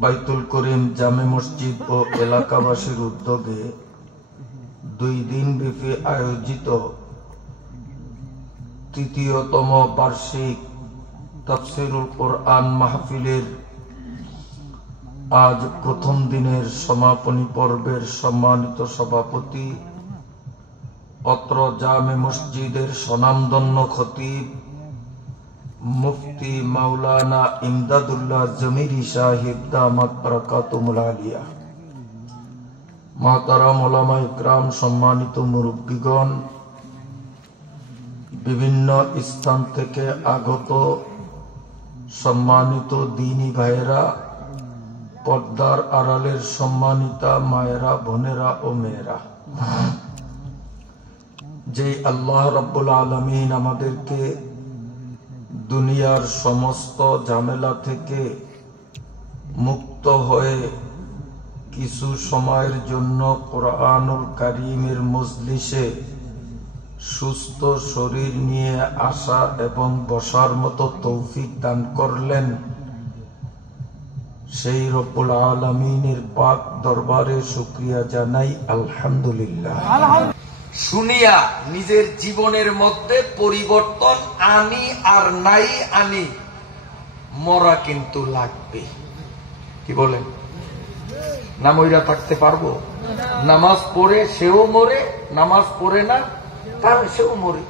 বাইতুল করিম জামে মসজিদ ও এলাকাবাসীর উদ্যোগে 2 দিন ব্যাপী আয়োজিত তৃতীয়তম বার্ষিক তাফসীরুল কোরআন মাহফিলের আজ প্রথম দিনের সমাপনী পর্বের সম্মানিত সভাপতি, অত্র জামে মসজিদের স্বনামধন্য খতিব মুফতি মাওলানা ইমদাদুল্লাহ জমিরি সাহিব দামাত বারাকাতুহুল আলিয়া, মুহতারাম উলামা ইকরাম, সম্মানিত মুরব্বিগণ, বিভিন্ন স্থান থেকে আগত সম্মানিত দ্বীনী ভাইয়েরা, পর্দার আড়ালের সম্মানিতা মায়েরা, বোনেরা ও মেয়েরা, যে আল্লাহ রাব্বুল আলামিন আমাদেরকে দুনিয়ার সমস্ত ঝামেলা থেকে মুক্ত হয়ে কিছু সময়ের জন্য কোরআনুল কারীমের মজলিসে সুস্থ শরীর নিয়ে আসা এবং বসার মতো তৌফিক দান করলেন, সেই রব্বুল আলামিনের পাক দরবারে শুকরিয়া জানাই আলহামদুলিল্লাহ। শুনিয়া নিজের জীবনের মধ্যে পরিবর্তন আনি আর নাই আনি, মরা কিন্তু লাগবে। কি বলেন? না মইরা থাকতে পারবো? নামাজ পড়ে সেও মরে, নামাজ পড়ে না তার সেও মরে।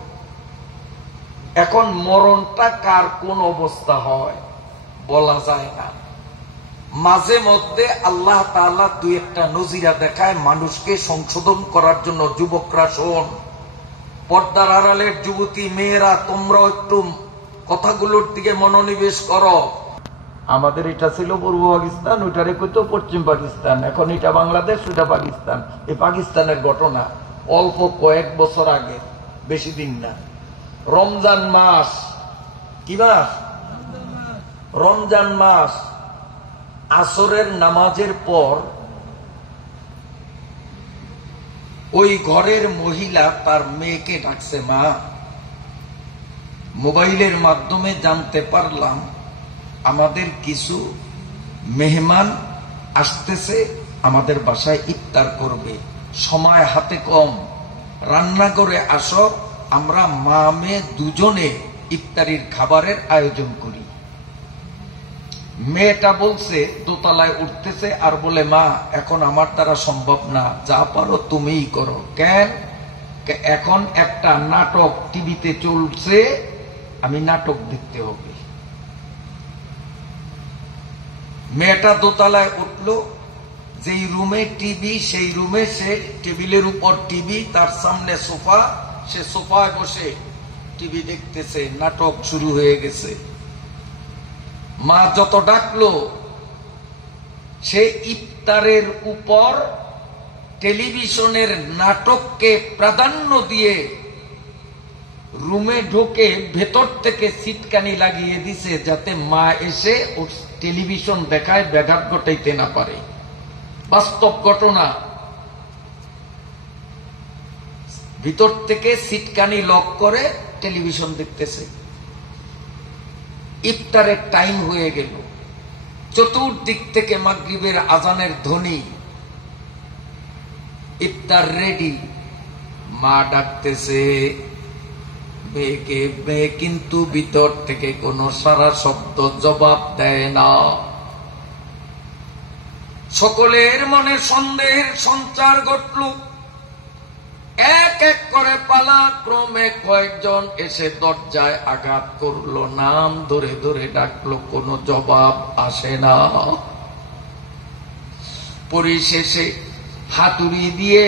এখন মরণটা কার কোন অবস্থা হয় বলা যায় না। মাঝে মধ্যে আল্লাহ তাআলা দুই একটা নজিরা দেখায় মানুষকে সংশোধন করার জন্য। যুবকরা শোন, পর্দার আড়ালের যুবতী মেয়েরা, তোমরাও একটু কথাগুলোর দিকে মনোনিবেশ করো। আমাদের এটা ছিল পূর্ব পাকিস্তান, ওইটারে কইতো পশ্চিম পাকিস্তান, এখন এটা বাংলাদেশ, ওইটা পাকিস্তান। এই পাকিস্তানের ঘটনা অল্প কয়েক বছর আগে, বেশি দিন না। রমজান মাস, কি মাস? রমজান মাস। আসরের নামাজের পর ওই ঘরের মহিলা তার মেয়েকে ডাকছে, মা, মোবাইলের মাধ্যমে জানতে পারলাম আমাদের কিছু মেহমান আসতেছে, আমাদের বাসায় ইফতার করবে, সময় হাতে কম, রান্না করে আসো, আমরা মা মেয়ে দুজনে ইফতারির খাবারের আয়োজন করি। মেয়েটা বলছে, দোতলায় উঠতেছে আর বলে, মা, এখন আমার দ্বারা সম্ভব না, যা পারো তুমিই করো। কেন? এখন একটা নাটক টিভিতে চলছে, আমি নাটক দেখতে হবে। মেয়েটা দোতলায় উঠলো, যেই রুমে টিভি সেই রুমে সে টেবিলের উপর টিভি, তার সামনে সোফা, সে সোফায় বসে টিভি দেখতেছে। নাটক শুরু হয়ে গেছে। মা যত ডাকলো, সে ইফতারের উপর টেলিভিশনের নাটককে প্রাধান্য দিয়ে রুমে ঢুকে ভেতর থেকে সিটকানি লাগিয়ে দিছে, যাতে মা এসে টেলিভিশন দেখায় ব্যাঘাত ঘটাইতে না পারে। বাস্তব ঘটনা। ভিতর থেকে সিটকানি লক করে টেলিভিশন দেখতেছে। ইফতারের টাইম হয়ে গেল, চতুর্দিক থেকে মাগরিবের আজানের ধ্বনি, ইফতার রেডি। মা ডাকতেছে মেয়েকে, মেয়ে কিন্তু ভিতর থেকে কোনো সারা শব্দ জবাব দেয় না। সকলের মনে সন্দেহের সঞ্চার ঘটল। এক এক করে পালাক্রমে কয়েকজন এসে দরজায় আঘাত করলো, নাম ধরে ধরে ডাকলো, কোনো জবাব আসে না। পরিশেষে হাতুড়ি দিয়ে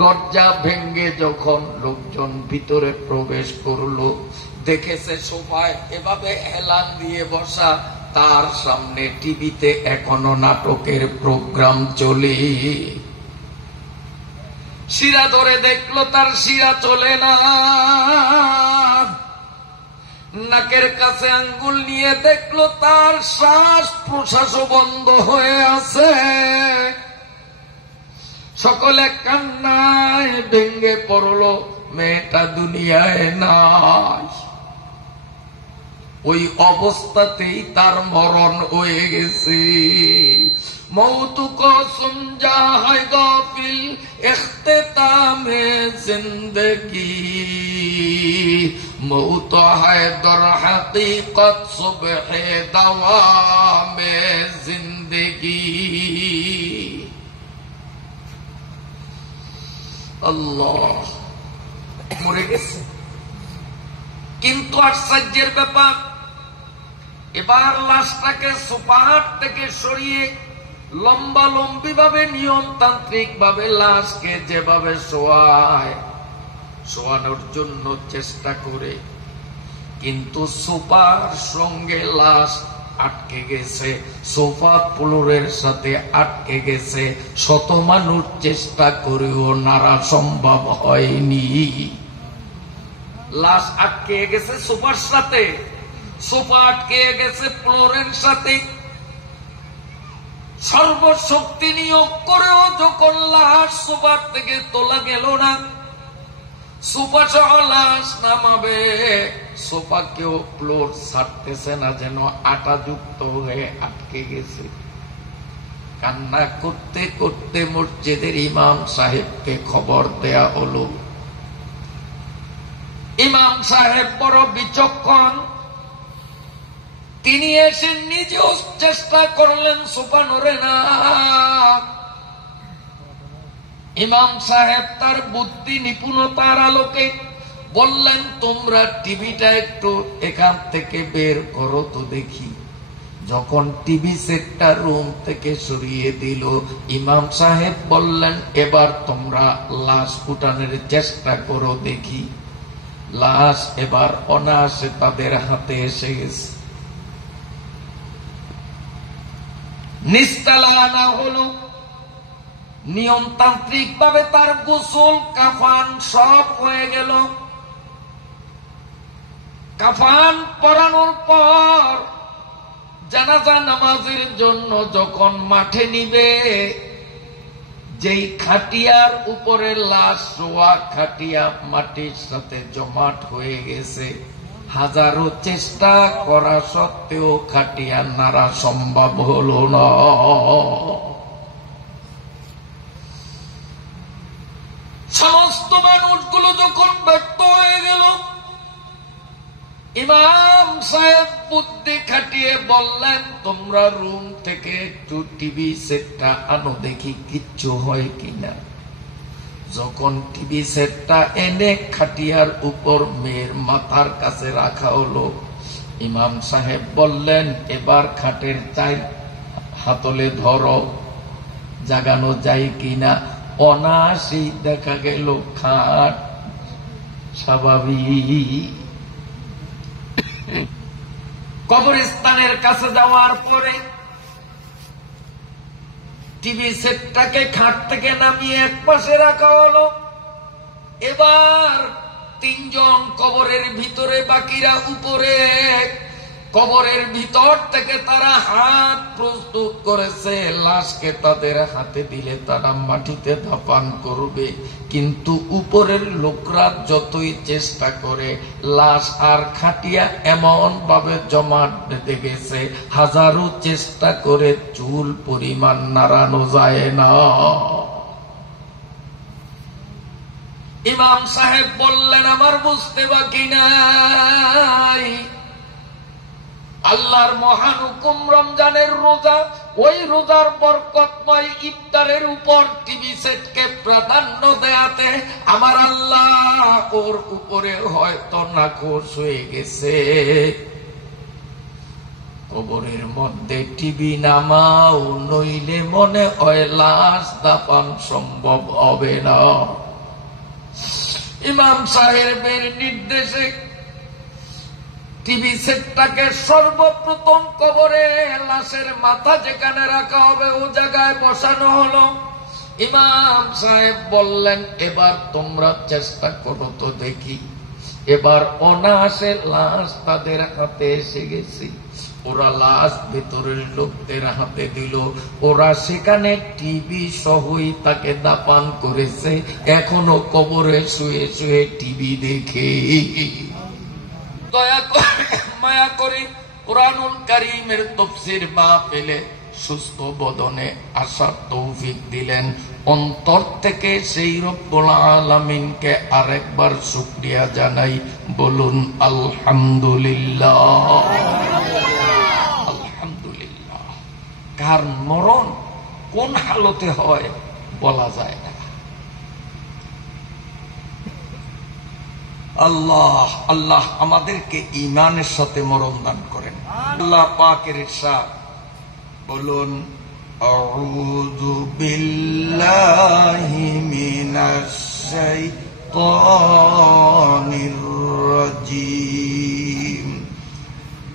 দরজা ভেঙ্গে যখন লোকজন ভিতরে প্রবেশ করলো, দেখেছে সোফায় এভাবে হেলান দিয়ে বসা, তার সামনে টিভিতে এখনো নাটকের প্রোগ্রাম চলে। শিরা ধরে দেখলো, তার শিরা চলে না। নাকের কাছে আঙ্গুল নিয়ে দেখলো, তার শ্বাস প্রশ্বাস বন্ধ হয়ে আছে। সকলে কান্নায় ভেঙ্গে পড়লো, মেয়েটা দুনিয়ায় নাই। ওই অবস্থাতেই তার মরণ হয়ে গেছে। মৌত কো সমঝা है गाफिल इख्तितामे जिंदगी, मौत है दर हकीकत सुबह दवामे जिंदगी। আল্লাহ, মরে গেছে। কিন্তু আশ্চর্যের ব্যাপার, এবার লাশটাকে সোফাহাট থেকে সরিয়ে লম্বা লম্বি ভাবে নিয়মতান্ত্রিক ভাবে লাশকে যেভাবে শোয়ানোর জন্য চেষ্টা করে, কিন্তু সোফার সঙ্গে লাশ আটকে গেছে, সোফা ফ্লোরের সাথে আটকে গেছে। শত মানুষ চেষ্টা করেও নাড়া সম্ভব হয়নি। লাশ আটকে গেছে সোফার সাথে, সোফা আটকে গেছে ফ্লোরের সাথে। সর্বশক্তি নিয়োগ করেও যখন লাশ সোফার থেকে তোলা গেল না, সোফা সহ লাশ নামাবে, সোফা কেউ ফ্লোর ছাড়তেছে না, যেন আটা যুক্ত হয়ে আটকে গেছে। কান্না করতে করতে মসজিদের ইমাম সাহেবকে খবর দেয়া হলো। ইমাম সাহেব বড় বিচক্ষণ, তিনি এসে নিজেও চেষ্টা করলেন, সোফা নড়ে না। ইমাম সাহেব তার বুদ্ধি নিপুণতার আলোকে বললেন, তোমরা টিভিটা একটু এখান থেকে বের করো তো দেখি। যখন টিভি সেটটা রুম থেকে সরিয়ে দিল, ইমাম সাহেব বললেন, এবার তোমরা লাশ উঠানোর চেষ্টা করো দেখি। লাশ এবার অনায়াসে তাদের হাতে এসে গেছে। নিস্তালা আনা হলো, নিয়মতান্ত্রিক ভাবে তার গোসল কাফান সব হয়ে গেল। কাফান পরানোর পর জানাজা নামাজের জন্য যখন মাঠে নিবে, যেই খাটিয়ার উপরে লাশ শোয়া, খাটিয়া মাটির সাথে জমাট হয়ে গেছে। হাজারো চেষ্টা করা সত্ত্বেও খাটিয়া নাড়া সম্ভব হল না। সমস্ত মানুষগুলো যখন ব্যর্থ হয়ে গেল, ইমাম সাহেব বুদ্ধি খাটিয়ে বললেন, তোমরা রুম থেকে একটু টিভি সেটটা আনো দেখি কিচ্ছু হয় কিনা। যখন টিভি সেটটা এনে খাটিয়ার উপর মেয়ের মাথার কাছে রাখা হলো, ইমাম সাহেব বললেন, এবার খাটের চাই হাতলে ধরো, জাগানো যায় কিনা। অনায়াসেই দেখা গেল খাট স্বাভাবিক। কবরস্থানের কাছে যাওয়ার পরে টিভি সেটটাকে খাট থেকে নামিয়ে এক পাশে রাখা হলো। এবার তিনজন কবরের ভিতরে, বাকিরা উপরে। কবরের ভিতর থেকে তারা হাত প্রস্তুত করেছে, লাশকে তাদের হাতে দিলে তারা মাটিতে ধাপান করবে। কিন্তু উপরের লোকরা যতই চেষ্টা করে, লাশ আর খাটিয়া এমন ভাবে জমাট বেঁধে গেছে, হাজারো চেষ্টা করে চুল পরিমাণ নাড়ানো যায় না। ইমাম সাহেব বললেন, আমার বুঝতে বাকি নাই। আল্লাহর মহান হুকুম, রমজানের রোজা, ওই রোজার বরকতময় ইফতারের উপর টিভি সেটকে প্রাধান্য দেয়াতে আমার আল্লাহ ওর উপরে হয়তো নাখোশ হয়ে গেছে। কবরের মধ্যে টিভি নামাও, নইলে মনে হয় লাশ দাফন সম্ভব হবে না। ইমাম সাহেবের নির্দেশে টিভি সেটটাকে সর্বপ্রথম কবরে লাশের মাথা যেখানে রাখা হবে ও জায়গায় বসানো হলো। ইমাম সাহেব বললেন, এবার তোমরা চেষ্টা করো তো দেখি। এবার অনায়াসে লাশ তাদের হাতে এসে গেছে। ওরা লাশ ভেতরের লোকদের হাতে দিল। ওরা সেখানে টিভি সহই তাকে দাফন করেছে। এখনো কবরে শুয়ে শুয়ে টিভি দেখে। দয়া করে মায়া করে করে কুরআনুল কারীমের তাফসীর মাহফিলে সুস্থ বদনে আসার তৌফিক দিলেন। অন্তর থেকে সেই রব্বুল আলামিনকে আরেকবার শুকরিয়া জানাই, বলুন আলহামদুলিল্লাহ। আলহামদুলিল্লাহ। কার মরণ কোন হালতে হয় বলা যায় না। আল্লাহ আল্লাহ আমাদেরকে ঈমানের সাথে মরণ দান করেন। আল্লাহ পাকের ইরশাদ, বলুন আউযু বিল্লাহি মিনাশ শাইতানির রাজীম।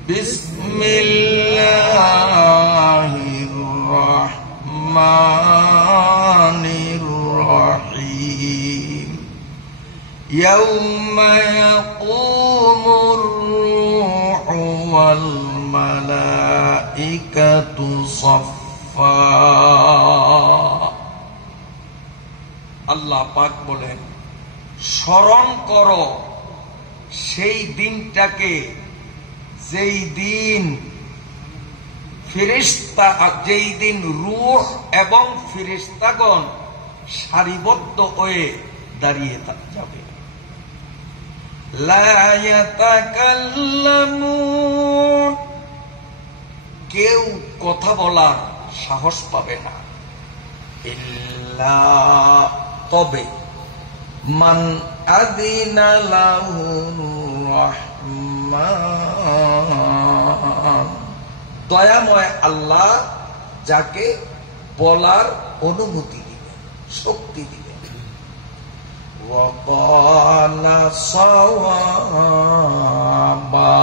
বিসমিল্লাহির রাহমানির রাহিম। يوم يقوم الروح والملائكة صفا। আল্লাহ পাক বলেন, স্মরণ করো সেই দিনটাকে যেই দিন ফেরেশতা, যেই দিন রূহ এবং ফেরেশতাগণ সারিবদ্ধ হয়ে দাঁড়িয়ে যাবে। লা ইয়াতাকাল্লামুন, কেউ কথা বলার সাহস পাবে না। ইল্লা, তবে মান আযিনা লাহুর রাহমান, দয়াময় আল্লাহ যাকে বলার অনুমতি দিবেন, শক্তি দিবেন। وقال صوابا,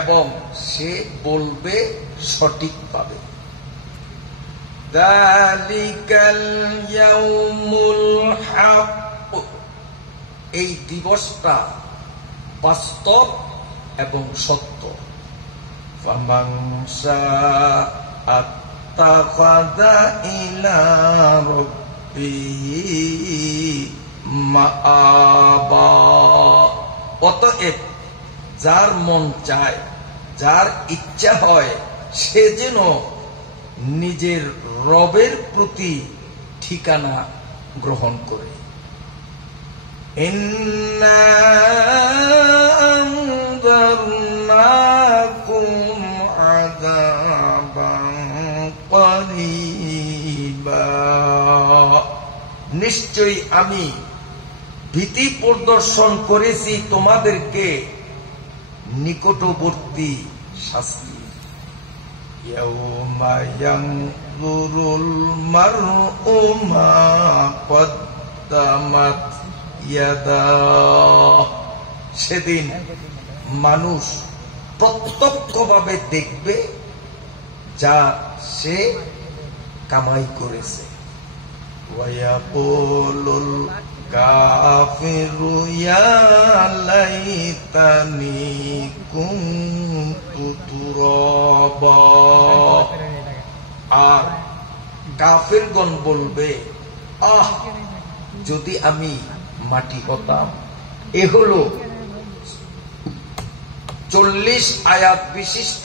এবং সে বলবে সঠিকভাবে। যালিকাল ইয়াউমুল হক, এই দিবসটা বাস্তব এবং সত্য। ফামান শাআ আত্তাখাযা ইলা মাআবা, অতএব যার মন চায়, যার ইচ্ছা হয়, সে যেন নিজের রবের প্রতি ঠিকানা গ্রহণ করে। ইন্না আনযারনাকুম আযাবান করিবা, নিশ্চয়ই আমি ভীতি প্রদর্শন করেছি তোমাদেরকে নিকটবর্তী শাস্তি। ইয়াউমা ইয়ানজুরুল মার'উ মা কদ্দামাত ইয়াদাহু, সেদিন মানুষ প্রত্যক্ষভাবে দেখবে যা সে কামাই করেছে। ওয়ায়াকুলুল কাফিরু ইয়া লাইতানি কুনতু তুরাবা, আর কাফিরগণ বলবে, আহ যদি আমি মাটি হতাম। এ হলো 40 আয়াত বিশিষ্ট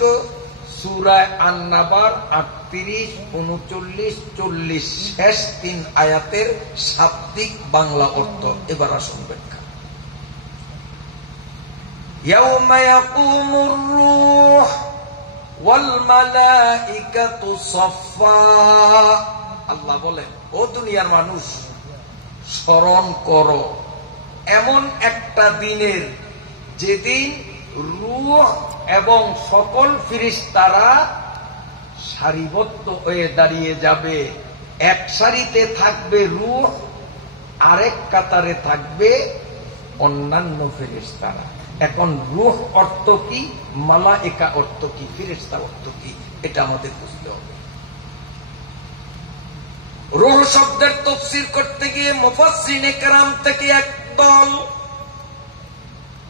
সূরা আন-নাবার 38, 39, 40 শেষ 3 আয়াতের শাব্দিক বাংলা অর্থ। এবার আসুন ব্যাখ্যা। ইয়াউমা ইয়াকুমুর রূহ ওয়াল মালাইকাতু সাফফা, আল্লাহ বলেন, ও দুনিয়ার মানুষ, স্মরণ করো এমন একটা দিনের যেদিন রূহ এবং সকল ফেরেশতারা সারিবদ্ধ হয়ে দাঁড়িয়ে যাবে। এক সারিতে থাকবে রূহ, আরেক কাতারে থাকবে অন্যান্য ফেরেশতারা। এখন রূহ অর্থ কি, মালায়েকা অর্থ কি, ফেরেশতা অর্থ কি, এটা আমাদের বুঝতে হবে। রূহ শব্দের তাফসীর করতে গিয়ে মুফাসসিরিনে কেরাম থেকে একদল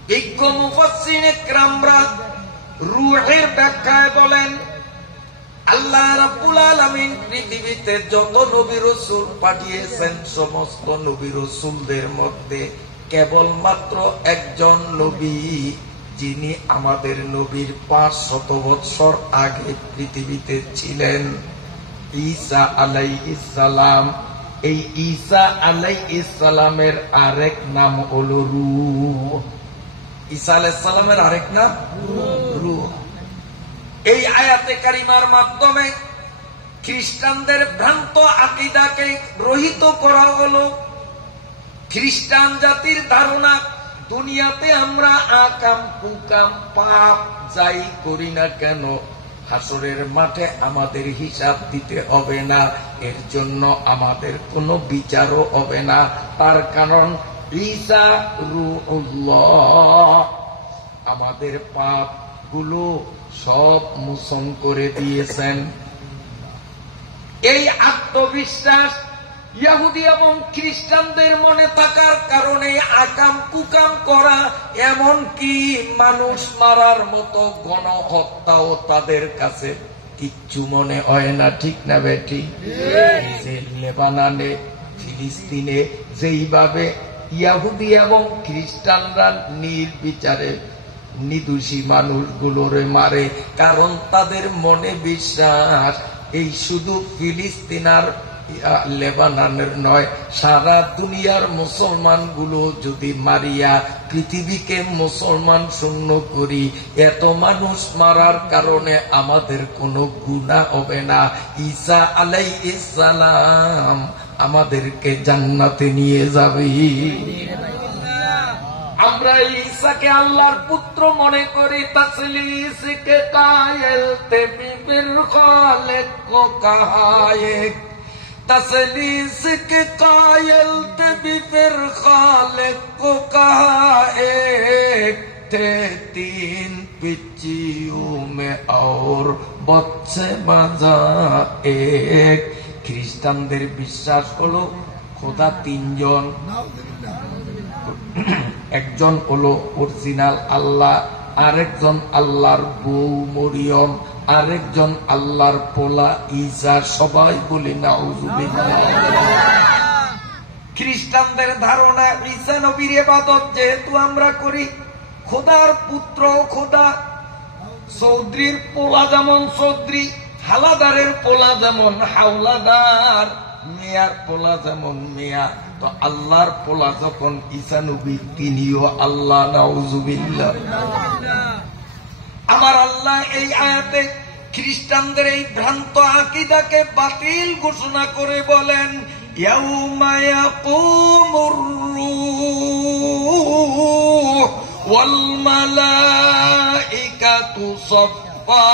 বিজ্ঞ মুফাসসিরিনে কেরামরা রূহের ব্যাখ্যায় বলেন, আল্লাহ রাব্বুল আলামিন পৃথিবীতে যত নবী রাসূল পাঠিয়েছেন, সমস্ত নবী রাসূলদের মধ্যে কেবলমাত্র একজন নবী যিনি আমাদের নবীর 500 বৎসর আগে পৃথিবীতে ছিলেন, ঈসা আলাইহিস সালাম। এই ঈসা আলাইহিস সালামের আরেক নাম হলো রূহ। ঈসা আলাইহিস সালামের আরেক নাম রূহ। এই আয়াতে কারিমার মাধ্যমে খ্রিস্টানদের ভ্রান্ত আকীদাকে রহিত করা হলো। খ্রিস্টান জাতির ধারণা, দুনিয়াতে আমরা আকাম কুকাম পাপ যাই করি না কেন, হাসরের মাঠে আমাদের হিসাব দিতে হবে না, এর জন্য আমাদের কোনো বিচারও হবে না। তার কারণ ঈসা রূহুল্লাহ আমাদের পাপ গুলো সব মোচন করে দিয়েছেন। এই আত্মবিশ্বাস ইহুদি এবং খ্রিস্টানদের মনে থাকার কারণে আকাম কুকাম করা, এমনকি মানুষ মারার মতো গণহত্যাও তাদের কাছে কিচ্ছু মনে হয় না। ঠিক না বেটি? যে লেবাননে, ফিলিস্তিনে যেইভাবে ইহুদি এবং খ্রিস্টানরা নির্বিচারে নির্দোষী মানুষগুলোরে মারে, কারণ তাদের মনে বিশ্বাস এই শুধু ফিলিস্তিন আর লেবাননের নয়, সারা দুনিয়ার মুসলমান গুলো যদি মারিয়া পৃথিবীকে মুসলমান শূন্য করি, এত মানুষ মারার কারণে আমাদের কোনো গুনাহ হবে না। ঈসা আলাইহিস সালাম আমাদেরকে জান্নাতে নিয়ে যাবে। আমরা ঈসাকে আল্লাহর পুত্র মনে করি। তাসলিসকে কায়েল তে বিবির খালেক কো কায়েক, तसलीस के कायल भी फिर खालिक को कहा एक थे, तीन पिच्चियों में और बच्चे मजा एक। খ্রিস্টানদের বিশ্বাস হলো খোদা তিনজন, একজন হলো অরিজিনাল আল্লাহ, আরেকজন আল্লাহর বউ মরিয়ম, আরেকজন আল্লাহর পোলা ঈসা। সবাই বলি নাউযুবিল্লাহ। খ্রিস্টানদের ধারণা ঈসা নবীর ইবাদত যেহেতু আমরা করি, খোদার পুত্র খোদা, চৌধুরীর পোলা যেমন চৌধুরী, হালাদারের পোলা যেমন হাওলাদার, মেয়ার পোলা যেমন মেয়া, তো আল্লাহর পোলা যখন ঈসা নবী, তিনিও আল্লাহ। নাউযুবিল্লাহ। আমার আল্লাহ এই আয়াতে খ্রিস্টানদের এই ভ্রান্ত আকীদাকে বাতিল ঘোষণা করে বলেন, ইয়াউমা ইয়াকুমুর রূহ ওয়াল মালাইকাতু সাফফা।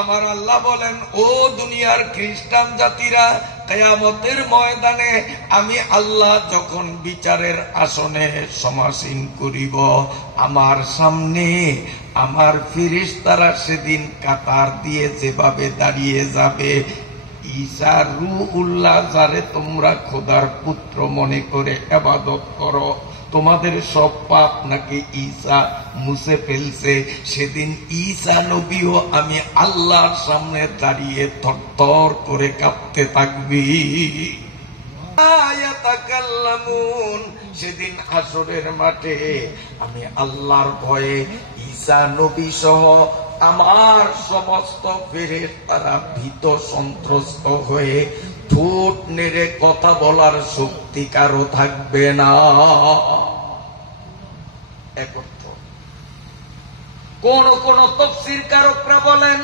আমার আল্লাহ বলেন, ও দুনিয়ার খ্রিস্টান জাতিরা, কিয়ামতের ময়দানে আমি আল্লাহ যখন বিচারের আসনে সমাসীন করিব, আমার সামনে আমার ফেরেশতারা সেদিন কাতার দিয়ে যেভাবে দাঁড়িয়ে যাবে, ঈসা রূহুল্লাহ যারে তোমরা খোদার পুত্র মনে করে ইবাদত করো, তোমাদের সব পাপ নাকি ঈসা মুছে ফেলছে, সেদিন ঈসা নবীও আমি আল্লাহর সামনে দাঁড়িয়ে থরথর করে কাঁপতে থাকবি। সেদিন হাসরের মাঠে আমি আল্লাহর ভয়ে ঈসা নবী সহ আমার সমস্ত ফেরেশতারা ভীত সন্ত্রস্ত হয়ে ঠোঁট নেড়ে কথা বলার শক্তি কারো থাকবে না। এক অর্থ। কোন কোন তাফসীর কারকরা বলেন,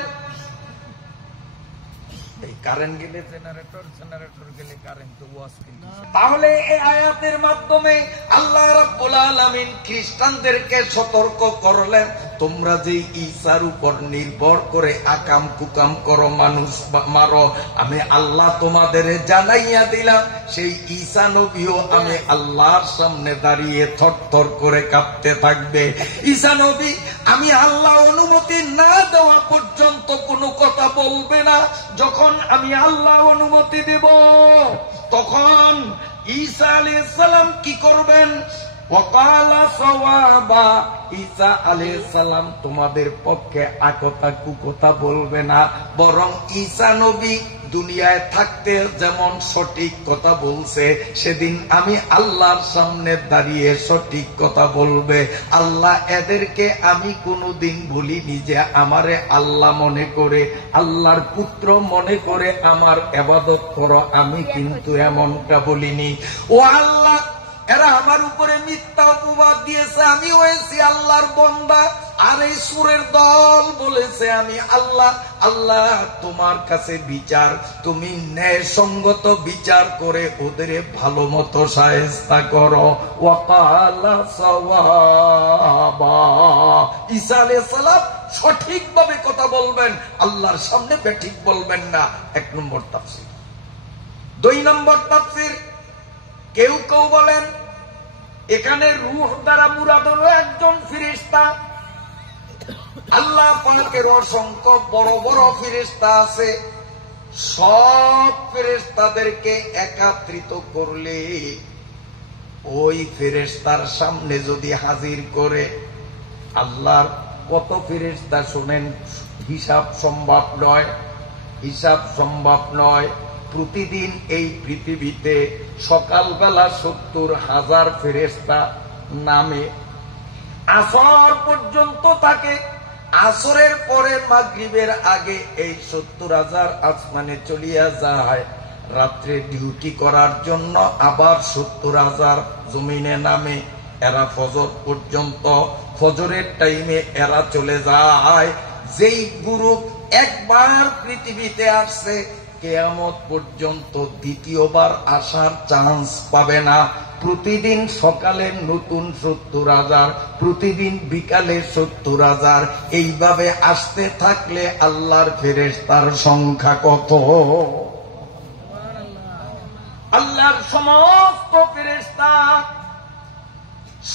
এই কারেন্ট গেলে জেনারেটর গেলে কারেন্ট তো ওয়াজ কিন্তু। তাহলে এই আয়াতের মাধ্যমে আল্লাহ রাব্বুল আলামিন খ্রিস্টানদেরকে সতর্ক করলেন, তোমরা যে ঈসার উপর নির্ভর করে আকাম কুকাম করো, মানুষ মারো, আমি আল্লাহ তোমাদের জানাইয়া দিলাম, সেই ঈসা নবীও আমি আল্লাহর সামনে দাঁড়িয়ে থরথর করে কাঁপতে থাকবে। ঈসা নবী আমি আল্লাহ অনুমতি না দেওয়া পর্যন্ত কোনো কথা বলবে না। যখন আমি আল্লাহ অনুমতি দেব, তখন ঈসা আলাইহিস সালাম কি করবেন? ওয়াকালা সাওয়াবা, ঈসা আলাইহিস সালাম তোমাদের পক্ষে আকথা কুকথা বলবে না, বরং ঈসা নবী দুনিয়ায় থাকতে যেমন সঠিক কথা বলছে, সেদিন আমি আল্লাহর সামনে দাঁড়িয়ে সঠিক কথা বলবে। আল্লাহ এদেরকে আমি কোনোদিন বলিনি যে আমারে আল্লাহ মনে করে, আল্লাহর পুত্র মনে করে আমার ইবাদত করো, আমি কিন্তু এমনটা বলিনি। ও আল্লাহ, এরা আমার উপরে মিথ্যা অপবাদ দিয়েছে, আমি হয়েছি আল্লাহর বান্দা, আর এই সুরের দল বলেছে আমি আল্লাহ। আল্লাহ তোমার কাছে বিচার, তুমি ন্যায়সঙ্গত বিচার করে ওদের ভালো মতো শায়েস্তা করো। ওয়াকালা সাওয়াবা, ঈসা আলাইহিস সালাম সঠিকভাবে কথা বলবেন, আল্লাহর সামনে বেঠিক বলবেন না। 1 নম্বর তাফসীর। 2 নম্বর তাফসীর, কেউ কেউ বলেন এখানে রূহ দ্বারা মুরাদ হলো একজন ফেরেশতা। আল্লাহ পাকের অসংখ্য বড় বড় ফেরেশতা আছে, সব ফেরেশতাদেরকে একত্রিত করলে ওই ফেরেশতার সামনে যদি হাজির করে, আল্লাহর কত ফেরেশতা শোনেন, হিসাব সম্ভব নয়, হিসাব সম্ভব নয়। প্রতিদিন এই পৃথিবীতে সকালবেলা 70,000 ফেরেশতা নামে, আসর পর্যন্ত থাকে, আসরের পরে মাগরিবের আগে এই 70,000 আসমানে চলিয়া যায়, রাত্রে ডিউটি করার জন্য আবার 70,000 জমিনে নামে। এরা ফজর পর্যন্ত, ফজরের টাইমে এরা চলে যায়। যেই গ্রুপ একবার পৃথিবীতে আসছে, কিয়ামত পর্যন্ত দ্বিতীয়বার আসার চান্স পাবে না। প্রতিদিন সকালে নতুন 70,000, প্রতিদিন বিকালে 70,000, এইভাবে আসতে থাকলে আল্লাহর ফেরেশতার সংখ্যা কত? আল্লাহর সমস্ত ফেরেশতা,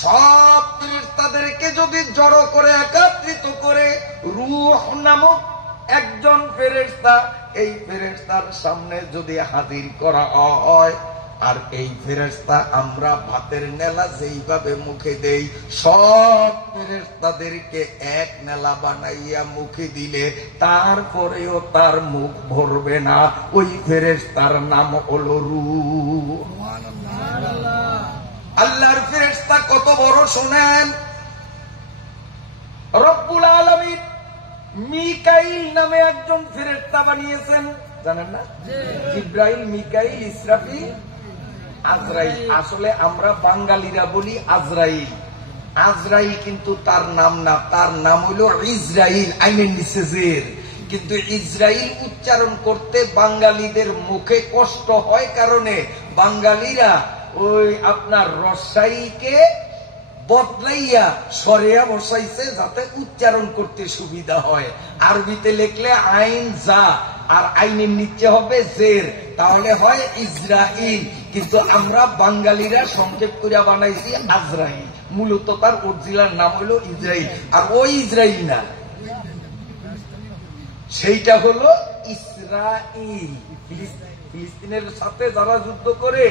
সব ফেরেশতাদেরকে যদি জড়ো করে একত্রিত করে রূহ নামক একজন ফেরেশতা, এই ফেরেশতার সামনে যদি হাজির করা হয়, আর এই ফেরেশতা আমরা ভাতের নেলা যেইভাবে মুখে দেই, সব ফেরেশতাদেরকে এক নেলা বানাইয়া মুখে দিলে তারপরেও তার মুখ ভরবে না। ওই ফেরেশতার নাম হলো রূহ। আল্লাহর ফেরেশতা কত বড় শোনেন। রব্বুল আলামিন মিকাইল নামে একজন ফেরেশতা বানিয়েছেন, জানেন না? জিবরাইল, মিকাইল, ইসরাফিল, আজরাইল। আসলে আমরা বাঙালিরা বলি আজরাইল, আজরাইল কিন্তু তার নাম না, তার নাম হইল ইসরাইল, আইনের নিচে জের। কিন্তু ইসরাইল উচ্চারণ করতে বাঙালিদের মুখে কষ্ট হয়, কারণে বাঙালিরা ওই আপনার রসাইকে বদলাইয়া সরেয়া বসাইছে যাতে উচ্চারণ করতে সুবিধা হয়। আরবিতে লিখলে আইন যা, আর আইনের নিচে হবে জের, তাহলে হয় ইসরাইল। কিন্তু আমরা বাঙালিরা সংক্ষেপ করে বানাইছি আজরাইল, মূলত তার অরিজিনাল নাম হলো ইসরাইল। আর ওই ইসরাইল না, সেইটা হলো ইসরাইল। ফিলিস্তিনের সাথে যারা যুদ্ধ করে,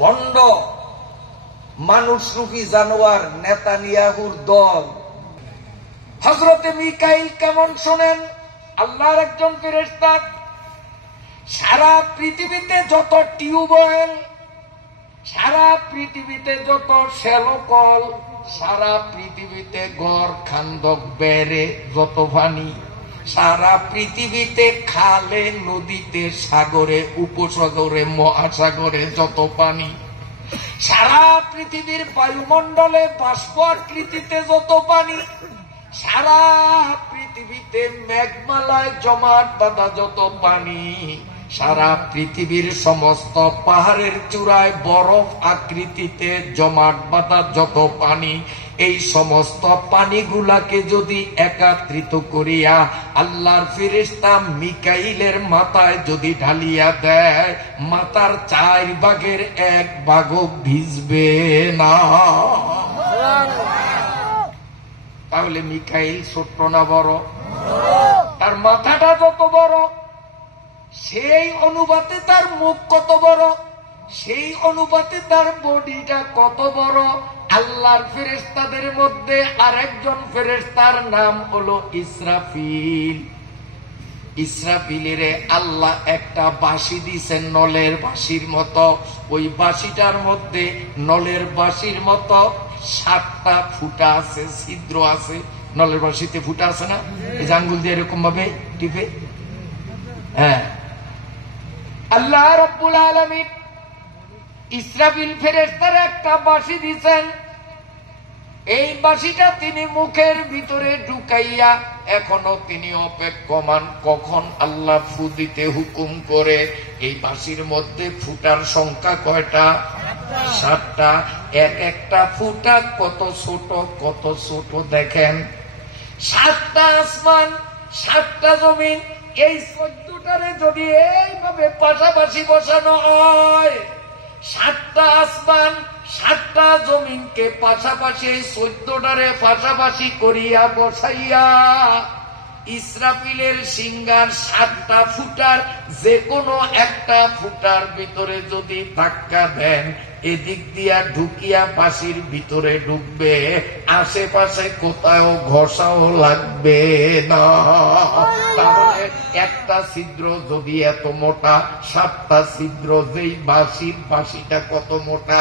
ভণ্ড মানুষরূপী জানোয়ার নেতানিয়াহুর দল। হযরতে মিকাইল কেমন শোনেন, আল্লাহর একজন ফেরেশতা। সারা পৃথিবীতে যত টিউবওয়েল, সারা পৃথিবীতে যত শ্যালোকল, সারা পৃথিবীতে গড় খান্দক বেড়ে যত পানি, সারা পৃথিবীতে খালে নদীতে সাগরে উপসাগরে মহাসাগরে যত পানি, সারা পৃথিবীর বায়ুমণ্ডলে বাষ্প আকৃতিতে যত পানি, সারা পৃথিবীতে মেঘমালায় জমাট বাঁধা যত পানি, সারা পৃথিবীর সমস্ত পাহাড়ের চূড়ায় বরফ আকৃতিতে জমাট বাঁধা যত পানি, এই সমস্ত পানিগুলাকে যদি একত্রিত করিয়া আল্লাহর ফেরেশতা মিকাইলের মাথায় যদি ঢালিয়া দেয়, মাথার 4 ভাগের 1 ভাগও ভিজবে না। তাহলে মিকাইল ছোট্ট না বড়? তার মাথাটা যত বড়, সেই অনুপাতে তার মুখ কত বড়। সেই অনুপাতে তার বডিটা কত বড়। আল্লাহর ফেরেশতাদের মধ্যে আরেকজন ফেরেশতার নাম হলো ইসরাফিল। ইসরাফিলের আল্লাহ একটা বাঁশি দিছেন নলের বাঁশির মতো। ওই বাঁশিটার মধ্যে নলের বাঁশির মতো 7টা ফুটা আছে, ছিদ্র আছে। নলের বাঁশিতে ফুটা আছে না, এই যে আঙ্গুল দিয়ে এরকম ভাবে টিপে। হ্যাঁ, আল্লাহ রাব্বুল আলামিন ইসরাফিল ফেরেশতার একটা বাঁশি দিছেন। এই বাঁশিটা তিনি মুখের ভিতরে ঢুকাইয়া এখনো তিনি অপেক্ষমান কখন আল্লাহ ফু দিতে হুকুম করে। এই বাঁশির মধ্যে ফুটার সংখ্যা কয়টা? 7টা। এক একটা ফুটা কত ছোট, কত ছোট দেখেন। 7টা আসমান, 7টা জমিন, এই 14টারে যদি এইভাবে পাশাপাশি বসানো হয়, 7টা আসমান 7টা জমিনকে পাশাপাশি, এই 14টারে পাশাপাশি করিয়া বসাইয়া ইসরাফিলের সিংহার 7টা ফুটার যে কোনো একটা ফুটার ভিতরে যদি ধাক্কা দেন, এদিক দিয়া ঢুকিয়া বাঁশির ভিতরে ঢুকবে, আশেপাশে কোথাও ঘষাও লাগবে না। তাহলে একটা ছিদ্র যদি এত মোটা, 7টা ছিদ্র, যেই বাঁশিটা কত মোটা।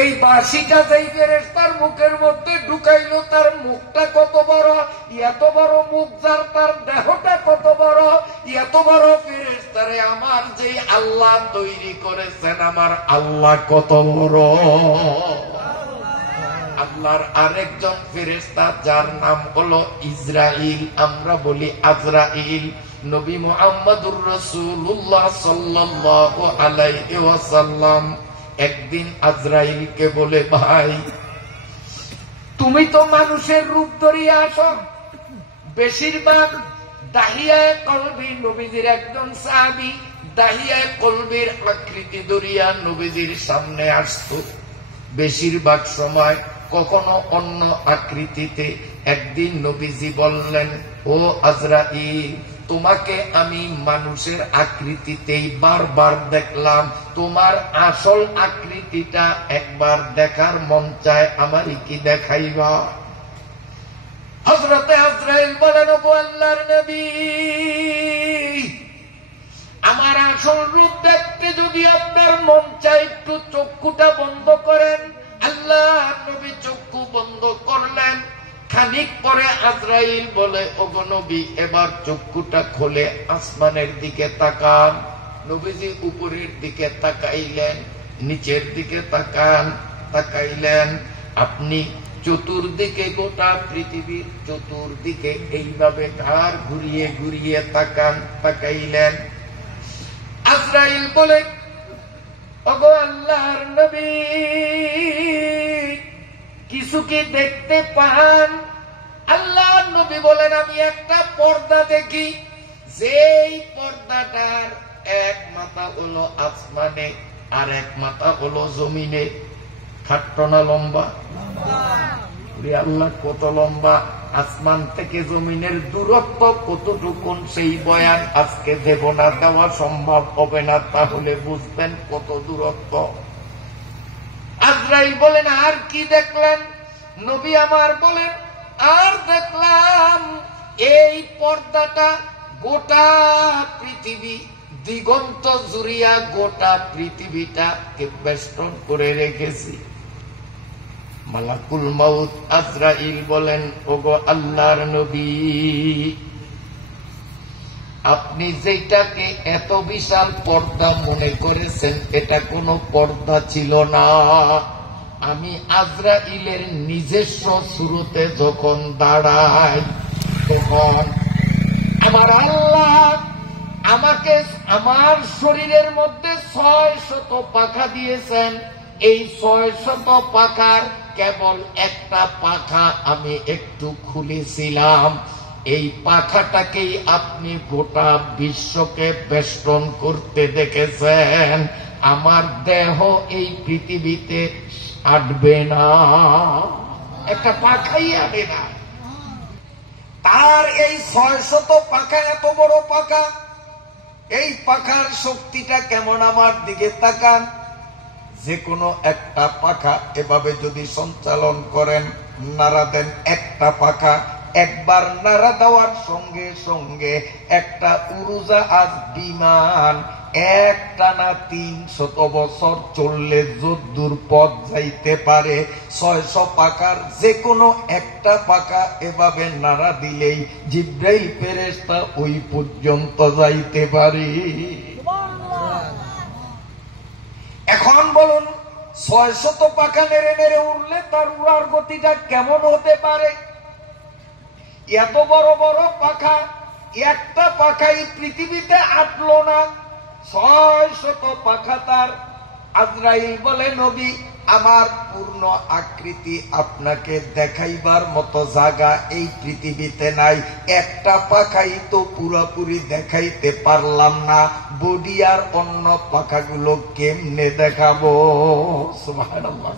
এই বাঁশিটা যেই ফেরেশতার মুখের মধ্যে ঢুকাইলো, তার মুখটা কত বড়, এত বড় মুখ যার, তার দেহটা কত বড়। এত বড় ফেরেশতারে আমার যে আল্লাহ তৈরি করেছেন, আমার আল্লাহ কত বড়। আল্লাহর আরেকজন ফেরেশতা যার নাম হলো ইসরাইল, আমরা বলি আজরাইল। নবী মুহাম্মদুর রাসূলুল্লাহ সাল্লাল্লাহু আলাইহি ওয়াসাল্লাম একদিন আজরাইলকে বলে, ভাই তুমি তো মানুষের রূপ ধরিয়া আসো। বেশিরভাগ দাহিয়ায়ে কলবি নবীজির একজন সাহাবী দাহিয়ায়ে কলবির আকৃতি ধরিয়া নবীজির সামনে আসতো। বেশিরভাগ সময় কখনো অন্য আকৃতিতে। একদিন নবীজি বললেন, ও আজরাইল, তোমাকে আমি মানুষের আকৃতিতেই বারবার দেখলাম, তোমার আসল আকৃতিটা একবার দেখার মন চায়, আমারই কি দেখাইবা? হযরতে আজরাইল বলেন, ও আল্লাহর নবী, আমার আসল রূপ দেখতে যদি আপনার মন চায়, একটু চক্ষুটা বন্ধ করেন। আল্লাহ নবী চক্ষু বন্ধ করলেন। খানিক পরে আজরাইল বলে, ওগো নবী, এবার চক্ষুটা খুলে আসমানের দিকে তাকান। নবীজি উপরের দিকে তাকাইলেন, নিচের দিকে তাকাইলেন। আপনি চতুর্দিকে, গোটা পৃথিবীর চতুর্দিকে এইভাবে ঘাড় ঘুরিয়ে ঘুরিয়ে তাকাইলেন। আজরাইল বলে, ওগো আল্লাহর নবী, কিছু কি দেখতে পান? আল্লাহর নবী বলেন, আমি একটা পর্দা দেখি, যেই পর্দাটার এক মাথা হলো আসমানে আর এক মাথা হলো জমিনে। খাট্ট না লম্বা? আল্লাহ কত লম্বা! আসমান থেকে জমিনের দূরত্ব কতটুকুন সেই বয়ান আজকে দেব না, দেওয়া সম্ভব হবে না, তাহলে বুঝবেন কত দূরত্ব। আজরাইল বলেন, আর কি দেখলেন? নবী আমার বলেন, আর দেখলাম এই পর্দাটা গোটা পৃথিবী, দিগন্ত জুড়িয়া গোটা পৃথিবীটাকে বেষ্টন করে রেখেছি। মালাকুল মাউত আজরাইল বলেন, ওগো আল্লাহর নবী, আপনি যেটাকে এত বিশাল পর্দা মনে করেছেন, এটা কোনো পর্দা ছিল না। আমি আজরাইলের নিজস্ব সুরতে যখন দাঁড়াই, তখন আমার আল্লাহ আমাকে আমার শরীরের মধ্যে 600 পাখা দিয়েছেন। এই 600 পাখার কেবল একটা পাখা আমি একটু খুলেছিলাম। এই পাখাটাকেই আপনি গোটা বিশ্বকে বেষ্টন করতে দেখেছেন। আমার দেহ এই পৃথিবীতে আটবে না, একটা পাখাই আটবে না। তার এই 600 পাখা, এত বড় পাখা, এই পাখার শক্তিটা কেমন আমার দিকে তাকান। যে কোনো একটা পাখা এভাবে যদি সঞ্চালন করেন, নাড়া দেন একটা পাখা, একবার নাড়া দেওয়ার সঙ্গে সঙ্গে একটা উড়োজাহাজ বিমান একটানা ৩০০ বছর চললে যদ্দূর পথ যাইতে পারে, ৬০০ পাখার যে কোনো একটা পাখা এভাবে নাড়া দিলেই জিব্রাইল ফেরেশতা ওই পর্যন্ত যাইতে পারে। এখন বলুন, ৬০০ পাখা নেড়ে নেড়ে উড়লে তার উড়ার গতিটা কেমন হতে পারে? এত বড় বড় পাখা, একটা পাখাই পৃথিবীতে আটলো না, ৬০০ পাখা তার। আজরাইল বলে, নবী, আমার পূর্ণ আকৃতি আপনাকে দেখাইবার মতো জায়গা এই পৃথিবীতে নাই, একটা পাখাই তো পুরোপুরি দেখাইতে পারলাম না, বডি আর অন্য পাখাগুলো কেমনে দেখাবো? সুবহানাল্লাহ।